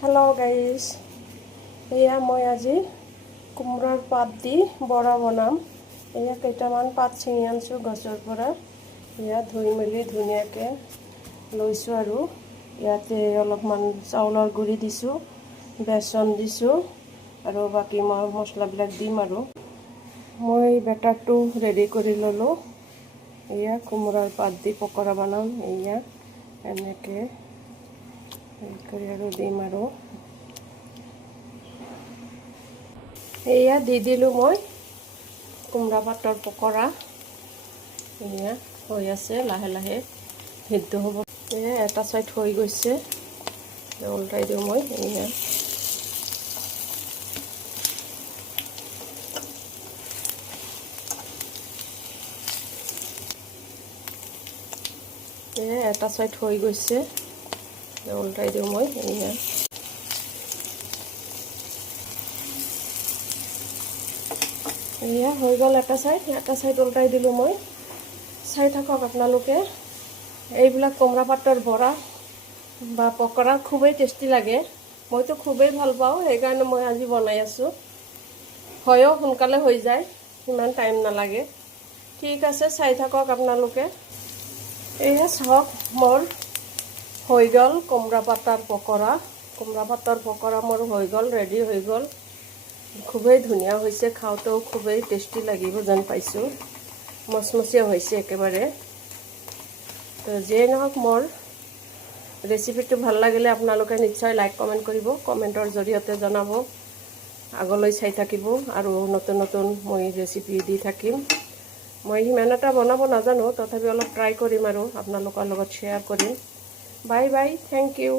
Hello' guys, এয়া মই আজি কোমোৰাৰ পাত দি বৰা বনাম। এয়া কেইটামান পাত ছিঙি আনিছোঁ গছৰ পৰা। এয়া ধুই মেলি ধুনীয়াকৈ লৈছোঁ আৰু ইয়াতে অলপমান চাউলৰ গুড়ি দিছোঁ, বেচন দিছোঁ আৰু বাকী মই মছলাবিলাক দিম আৰু মই বেটাৰটো ৰেডি কৰি ল'লোঁ। এয়া কোমোৰাৰ পাত দি পকৰা বনাম। এয়া এনেকৈ কৰি আৰু দিম আৰু এয়া দি দিলোঁ মই কোমৰা পাতৰ পকৰা। এয়া হৈ আছে, লাহে লাহে সিদ্ধ হ'ব। এয়া এটা চাইড হৈ গৈছে, উল্টাই দিওঁ মই। এয়া এটা চাইড হৈ গৈছে, উল্টাই দিওঁ মই। এয়া হৈ গ'ল এটা চাইড উল্টাই দিলোঁ মই। চাই থাকক আপোনালোকে। এইবিলাক কোমৰা পাতৰ বৰা বা পকৰা খুবেই টেষ্টি লাগে। মইতো খুবেই ভাল পাওঁ, সেইকাৰণে মই আজি বনাই আছোঁ। হয়ও সোনকালে হৈ যায়, ইমান টাইম নালাগে। ঠিক আছে, চাই থাকক আপোনালোকে। এয়া চাওক, মোৰ হৈ গ'ল কোমৰা পাতৰ পকৰা। কোমৰা পাতৰ পকৰা মোৰ হৈ গ'ল, ৰেডি হৈ গ'ল। খুবেই ধুনীয়া হৈছে, খাওঁতেও খুবেই টেষ্টি লাগিব যেন পাইছোঁ। মচমচীয়া হৈছে একেবাৰে। তো যিয়ে নহওক, মোৰ ৰেচিপিটো ভাল লাগিলে আপোনালোকে নিশ্চয় লাইক কমেণ্ট কৰিব, কমেণ্টৰ জৰিয়তে জনাব। আগলৈ চাই থাকিব আৰু নতুন নতুন মই ৰেচিপি দি থাকিম। মই সিমান এটা বনাব নাজানো, তথাপি অলপ ট্ৰাই কৰিম আৰু আপোনালোকৰ লগত শ্বেয়াৰ কৰিম। Bye bye, thank U.